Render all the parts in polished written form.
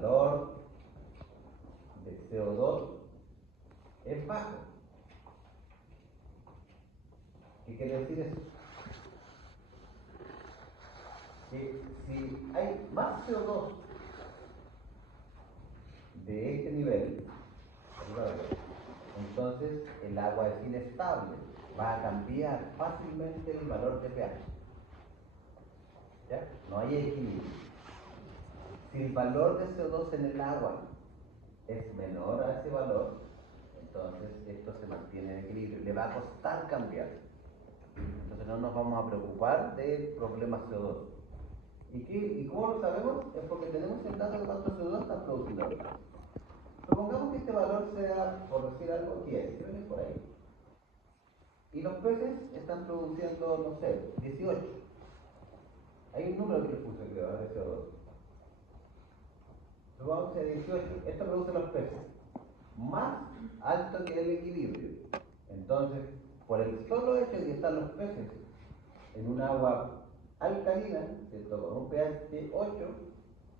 valor de CO2 es bajo. ¿Qué quiere decir eso? Que si hay más CO2 de este nivel, entonces el agua es inestable, va a cambiar fácilmente el valor de pH. ¿Ya? No hay equilibrio. Si el valor de CO2 en el agua es menor a ese valor, entonces esto se mantiene en equilibrio. Le va a costar cambiar. Entonces no nos vamos a preocupar del problema CO2. ¿Y cómo lo sabemos? Es porque tenemos el dato de cuánto CO2 está produciendo ahorita. Supongamos que este valor sea, por decir algo, 10, ¿ven? Por ahí. Y los peces están produciendo, no sé, 18. Hay un número que le puse, creo, de CO2. Supongamos que sea 18. Esto produce los peces. Más alto que el equilibrio. Entonces, por el solo hecho de que están los peces en un agua alcalina, ¿cierto? Con un pH 8,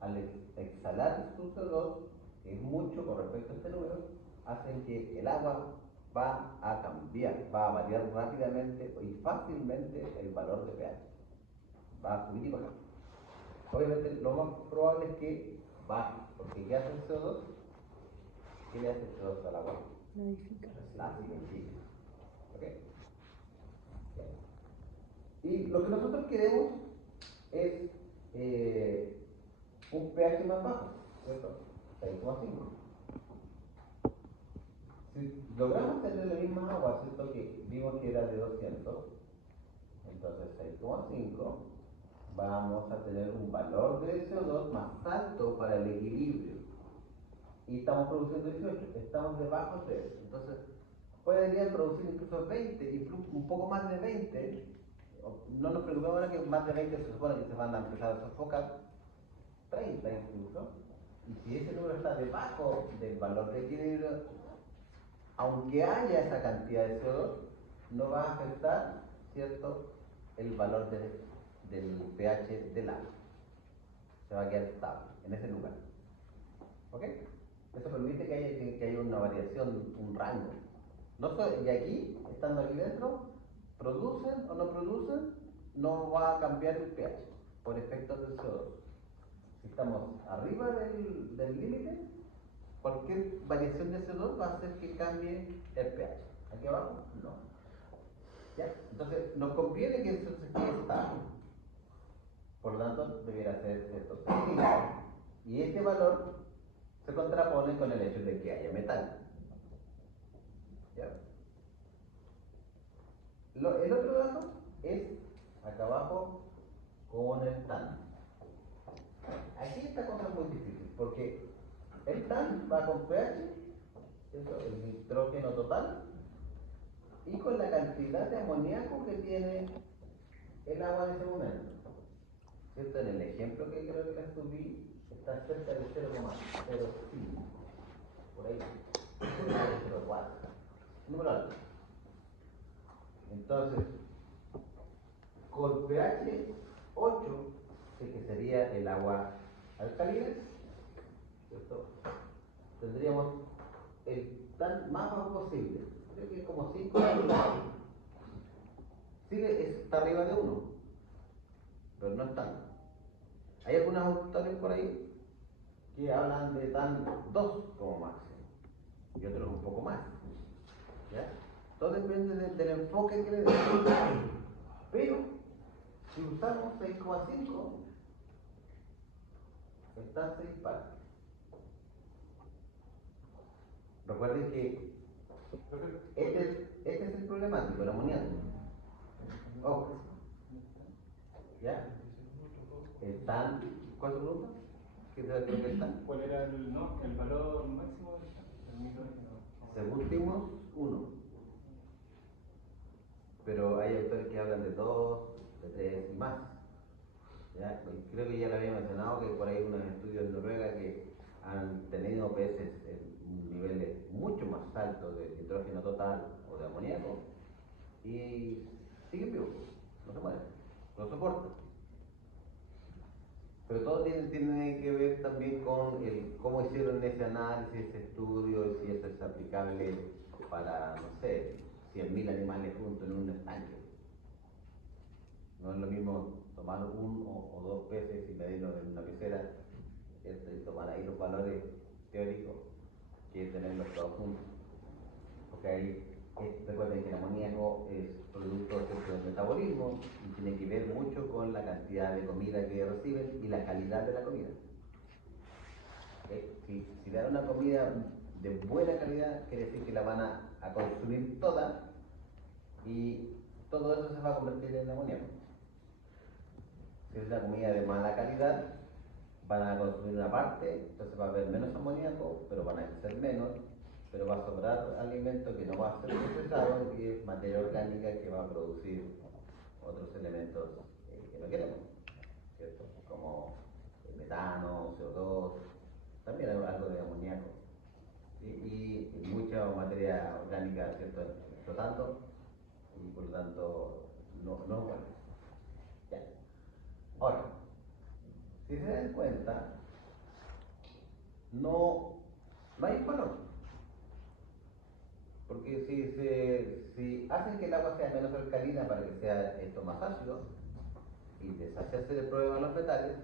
al exhalar su CO2, que es mucho con respecto a este número, hacen que el agua va a cambiar, va a variar rápidamente y fácilmente el valor de pH. Va a subir y bajar. Obviamente lo más probable es que baje, porque ¿qué hace el CO2? ¿Qué le hace el CO2 al agua? La acidifica. ¿Ok? Y lo que nosotros queremos es un pH más bajo, ¿cierto? 6,5. Si logramos tener la misma agua, ¿cierto? Que vimos que era de 200, entonces 6,5, vamos a tener un valor de CO2 más alto para el equilibrio. Y estamos produciendo 18, estamos debajo de eso. Entonces, podrían producir incluso 20, incluso un poco más de 20. No nos preocupemos ahora que más de 20 se supone que se van a empezar a sofocar, 30 incluso. Y si ese número está debajo del valor de equilibrio, aunque haya esa cantidad de CO2, no va a afectar, ¿cierto?, el valor del pH del agua. Se va a quedar estable en ese lugar. ¿Ok? Eso permite que haya una variación, un rango. Y aquí, estando aquí dentro, producen o no producen, no va a cambiar el pH por efectos del CO2. Si estamos arriba del límite, cualquier variación de CO2 va a hacer que cambie el pH. Aquí abajo, no. ¿Ya? Entonces, nos conviene que eso se quede estable. Por lo tanto, debiera ser esto. Y este valor se contrapone con el hecho de que haya metal. ¿Ya? El otro dato es acá abajo con el TAN. Aquí esta cosa es muy difícil porque el TAN va con pH, ¿cierto? El nitrógeno total, y con la cantidad de amoníaco que tiene el agua en ese momento. ¿Cierto? En el ejemplo que creo que la subí, está cerca de 0,05. Por ahí. 0,04. Número alto. Entonces, con pH 8, que sería el agua alcalina, ¿cierto? Tendríamos el tan más bajo posible. Creo que es como 5. Está arriba de 1, pero no es tanto. Hay algunos autores por ahí que hablan de tan 2 como máximo, y otros un poco más. ¿Ya? Todo depende del enfoque que le den. Pero, si usamos 6,5, está 6 pares. Recuerden que este es el problemático, el amoníaco. Ojo. ¿Ya? El TAN, ¿cuál es tu pregunta? ¿Qué es lo que el TAN? ¿Cuál era el valor máximo del nitrógeno? Según dimos, 1. Pero hay autores que hablan de 2, de 3 y más. ¿Ya? Creo que ya lo había mencionado que por ahí unos estudios en Noruega que han tenido peces en niveles mucho más altos de nitrógeno total o de amoníaco y siguen vivos, no se mueren, no soportan. Pero todo tiene que ver también con el cómo hicieron ese análisis, ese estudio, y si eso es aplicable para, no sé, 100.000 animales juntos en un estanque. No es lo mismo tomar un o dos peces y medirlos en una pecera, y tomar ahí los valores teóricos, que tenerlos todos juntos. Porque ahí, recuerden que el amoníaco es producto del metabolismo y tiene que ver mucho con la cantidad de comida que reciben y la calidad de la comida. Si dan una comida de buena calidad, quiere decir que la van a consumir toda y todo eso se va a convertir en amoníaco. Si es una comida de mala calidad, van a consumir una parte, entonces va a haber menos amoníaco, pero van a ser menos, pero va a sobrar alimento que no va a ser procesado y es materia orgánica que va a producir otros elementos que no queremos, ¿cierto? Como el metano, CO2, también hay algo de amoníaco, ¿sí? Y mucha materia orgánica, ¿cierto? Flotando, y por lo tanto no es bueno. Ya. Ahora, si se dan cuenta, no hay un valor. Porque si hacen que el agua sea menos alcalina para que sea esto más ácido y deshacerse del problema de los metales,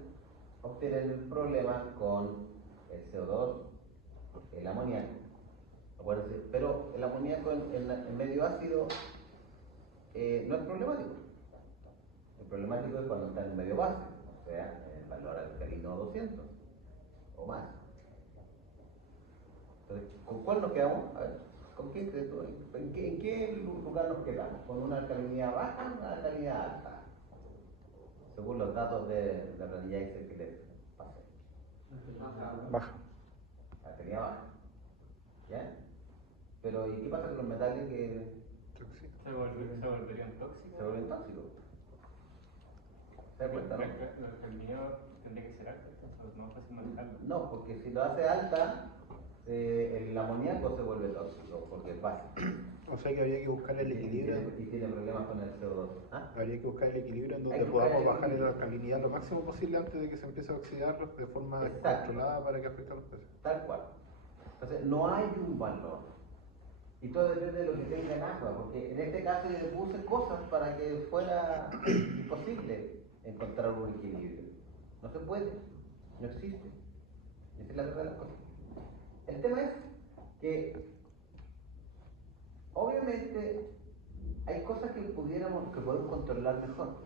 obtienen el problema con el CO2, el amoníaco. Acuérdense, pero el amoníaco en medio ácido no es problemático. El problemático es cuando está en medio base, o sea, en el valor alcalino 200 o más. Entonces, ¿con cuál nos quedamos? A ver, ¿con qué crees tú? ¿En qué lugar nos quedamos? ¿Con una alcalinidad baja o una alcalinidad alta? Según los datos de la planilla Excel que les pasé. Baja. Alcalinidad baja. ¿Ya? Pero ¿y qué pasa con los metales que se volverían tóxicos? se vuelven tóxicos? ¿Se da cuenta, no? El mío tendría que ser alto, entonces no es fácil manejarlo. No, porque si lo hace alta, el amoníaco se vuelve tóxico, porque es básico. O sea que habría que buscar el equilibrio. Y tiene problemas con el CO2. ¿Ah? Habría que buscar el equilibrio en Hay donde que podamos buscar el bajar la equilibrio. alcalinidad lo máximo posible antes de que se empiece a oxidar de forma Exacto. controlada para que afecte a los peces. Tal cual. Entonces, no hay un valor. Y todo depende de lo que tenga el agua, porque en este caso yo le puse cosas para que fuera imposible encontrar un equilibrio. No se puede, no existe. Esa es la verdad de las cosas. El tema es que, obviamente, hay cosas que podemos controlar mejor.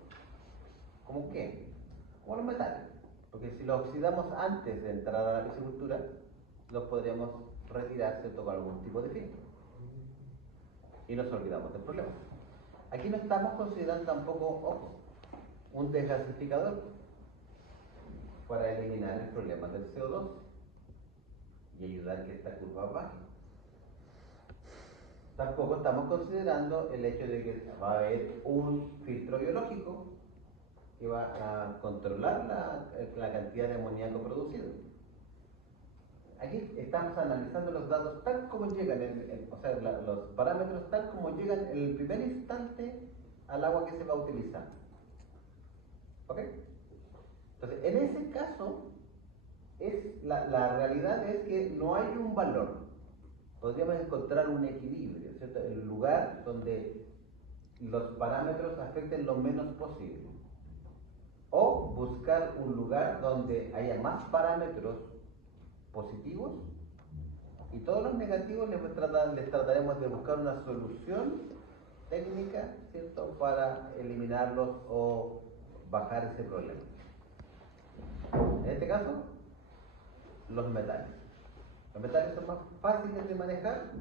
¿Cómo qué? Como los metales. Porque si los oxidamos antes de entrar a la piscicultura, los podríamos retirar, ¿cierto?, con algún tipo de filtro. Y nos olvidamos del problema. Aquí no estamos considerando tampoco, ojo, un desgasificador para eliminar el problema del CO2 y ayudar a que esta curva baje. Tampoco estamos considerando el hecho de que va a haber un filtro biológico que va a controlar la cantidad de amoníaco producido. Aquí estamos analizando los datos tal como llegan, o sea, los parámetros tal como llegan en el primer instante al agua que se va a utilizar. ¿Ok? Entonces, en ese caso, la realidad es que no hay un valor. Podríamos encontrar un equilibrio, ¿cierto? El lugar donde los parámetros afecten lo menos posible. O buscar un lugar donde haya más parámetros positivos y todos los negativos les trataremos de buscar una solución técnica, ¿cierto?, para eliminarlos o bajar ese problema. En este caso, los metales. Los metales son más fáciles de manejar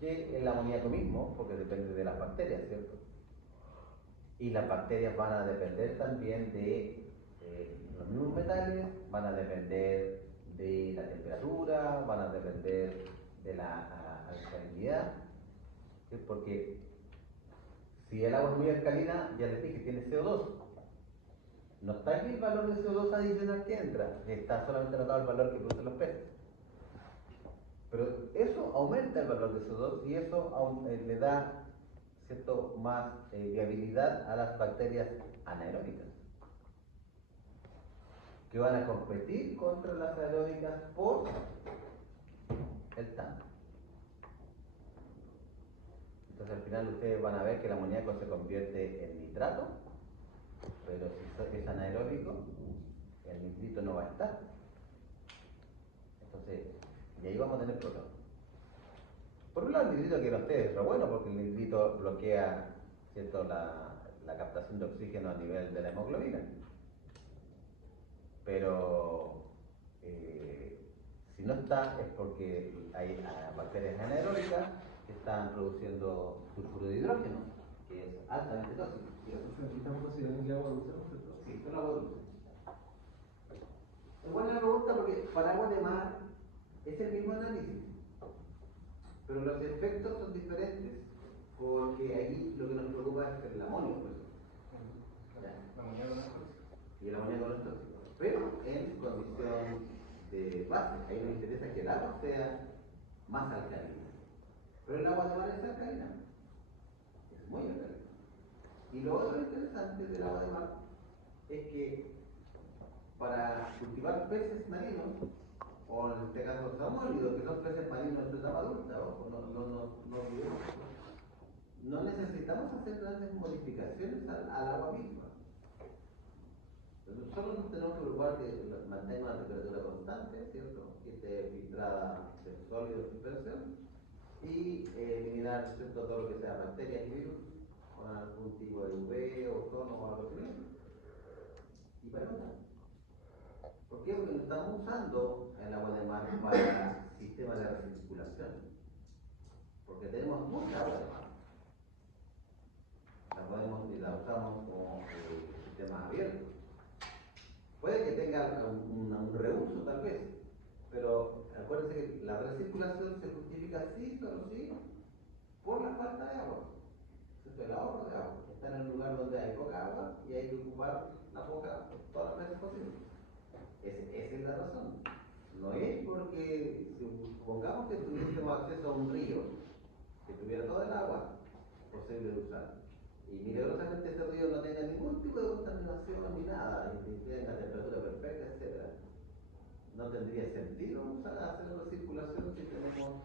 que el amoníaco mismo, porque depende de las bacterias, ¿cierto? Y las bacterias van a depender también de los mismos metales, van a depender de la temperatura, van a depender de la alcalinidad, ¿sí? Porque si el agua es muy alcalina, ya les dije, tiene CO2. No está aquí el valor de CO2 adicional que entra, está solamente anotado el valor que producen los peces. Pero eso aumenta el valor de CO2 y eso le da, ¿cierto?, más viabilidad a las bacterias anaeróbicas. que van a competir contra las aeróbicas por el tanto. Entonces al final ustedes van a ver que el amoníaco se convierte en nitrato, pero si es anaeróbico, el nitrito no va a estar. Entonces, y ahí vamos a tener problemas. Por un lado el nitrito que no esté es bueno porque el nitrito bloquea, ¿cierto?, la captación de oxígeno a nivel de la hemoglobina. Pero si no está es porque hay bacterias anaeróbicas que están produciendo sulfuro de hidrógeno, que es altamente tóxico. Estamos considerando que agua dulce, ¿no? Sí, son agua dulce. Es buena la pregunta porque para agua de mar es el mismo análisis, pero los efectos son diferentes, porque ahí lo que nos preocupa es el amonio, pues. La amoníaco no es tóxico. Y el amoníaco no es tóxico, pero en condición de base, ahí nos interesa que el agua sea más alcalina, pero el agua de mar es alcalina, es muy alcalina. Y lo otro interesante del agua de mar es que para cultivar peces marinos, o en este caso salmónidos, que son peces marinos en su etapa adulta, ojo, no olvidemos, no necesitamos hacer grandes modificaciones al agua misma. Solo nos tenemos que preocupar que mantenga una temperatura constante, ¿cierto?, que esté filtrada de sólido de suspensión, y eliminar, ¿cierto?, todo lo que sea bacterias y virus con algún tipo de UV, ozono o algo similar. Y para nada. ¿Por qué? Porque no estamos usando el agua de mar para sistemas de recirculación. Porque tenemos mucha agua de mar. La usamos como sistemas abiertos. Puede que tenga un reuso tal vez, pero acuérdense que la recirculación se justifica sí, solo sí, por la falta de agua. Esto es el ahorro de agua. Está en un lugar donde hay poca agua y hay que ocupar la poca todas las veces posible. Esa es la razón. No es porque, supongamos que tuviésemos acceso a un río que tuviera toda el agua posible de usar, y milagrosamente ese río no tenga ningún tipo de contaminación ni nada, y tenga temperatura perfecta, etc., no tendría sentido hacer una circulación si tenemos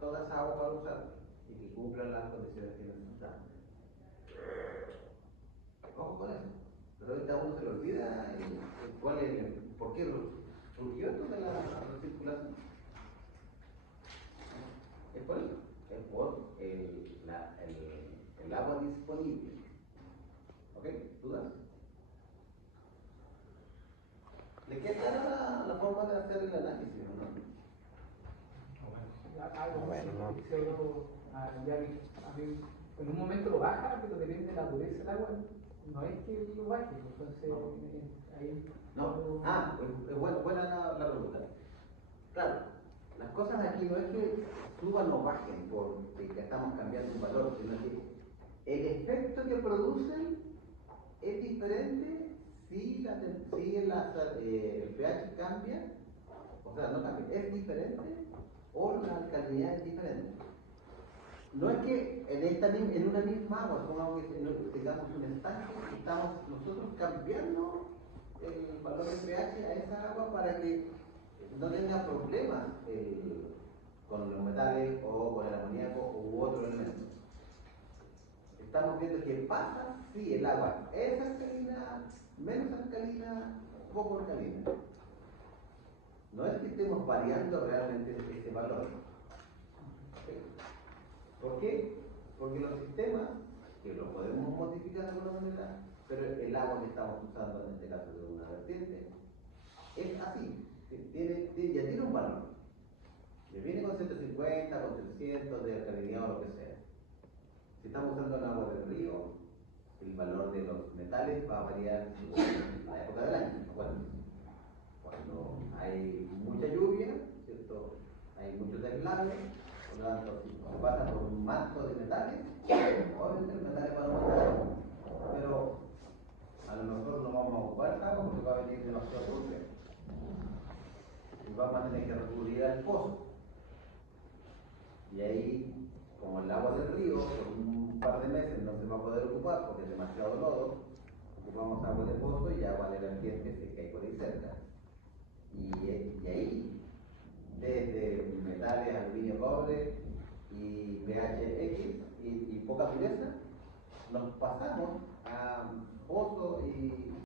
toda esa agua para usar y que cumplan las condiciones que necesitamos. Ojo con eso. Pero ahorita a uno se le olvida por qué surgió esto de la recirculación. Es por eso, es por el agua disponible. ¿Ok? ¿Dudas? ¿Le queda clara la forma de hacer el análisis, no? En un momento lo baja, pero depende de la dureza del agua. No es que lo baje, entonces ahí. No. Buena la pregunta. Claro, las cosas aquí no es que suban o bajen porque estamos cambiando un valor, sino que el efecto que producen es diferente si el pH cambia, o sea, no cambia, es diferente o la alcalinidad es diferente. No es que en una misma agua, supongamos que tengamos un estanque y estamos nosotros cambiando el valor de pH a esa agua para que no tenga problemas con los metales o con el amoníaco u otro elemento. Estamos viendo que pasa si el agua es alcalina, menos alcalina, poco alcalina. No es que estemos variando realmente ese valor. ¿Okay? ¿Por qué? Porque los sistemas, que los podemos modificar de alguna manera, pero el agua que estamos usando en este caso de una vertiente, es así. Ya tiene un valor. Le viene con 150, con 300 de alcalinidad o lo que sea. Si estamos usando el agua del río, el valor de los metales va a variar según la época del año. Bueno, cuando hay mucha lluvia, ¿cierto?, hay muchos deslaves, por lo tanto, si se pasa por un manto de metales, obviamente los metales van a aumentar, pero a lo mejor no vamos a ocupar esa agua porque va a venir demasiado dulce. Y vamos a tener que recurrir al pozo. Y ahí, como el agua del río, por un par de meses no se va a poder ocupar porque es demasiado lodo, ocupamos agua de pozo y agua del ambiente si es que hay por ahí cerca. Y ahí, desde metales, aluminio, cobre y pH X y poca dureza, nos pasamos a pozo y